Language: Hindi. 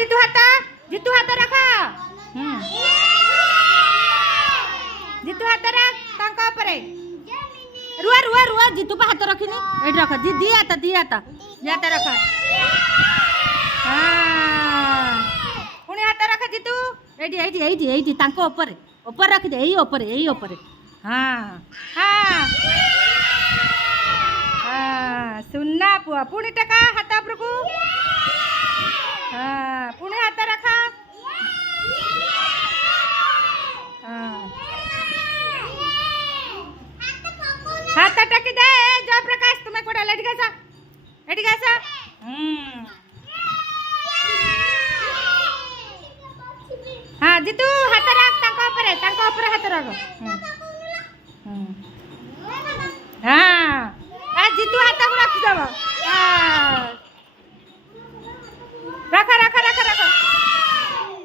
ଜିତୁ ହାତ ରଖ। ଜିତୁ ହାତ ରଖ ତାଙ୍କ ଉପରେ। ରୁଆ ରୁଆ ରୁଆ ଜିତୁ ପା ହାତ ରଖିନି ଏଇଠି ରଖ। ଦି ହାତ ରଖ। ପୁଣି ହାତ ରଖ ଜିତୁ। ଏଇଠି ତାଙ୍କ ଉପରେ ରଖିଦେ। ଏଇ ଉପରେ। ସୁନା ପୁଅ। ପୁଣି ଟେକା ହାତ ଉପରକୁ। ପୁଣି ହାତ ରଖ। हाथ टकी दे। जयप्रकाश तुम्हें कोड़ा लेट गसा। हाँ जीतू हाथ रख तांको ऊपर हाथ रख। हाँ आ जीतू हाथ को रख दबो। रख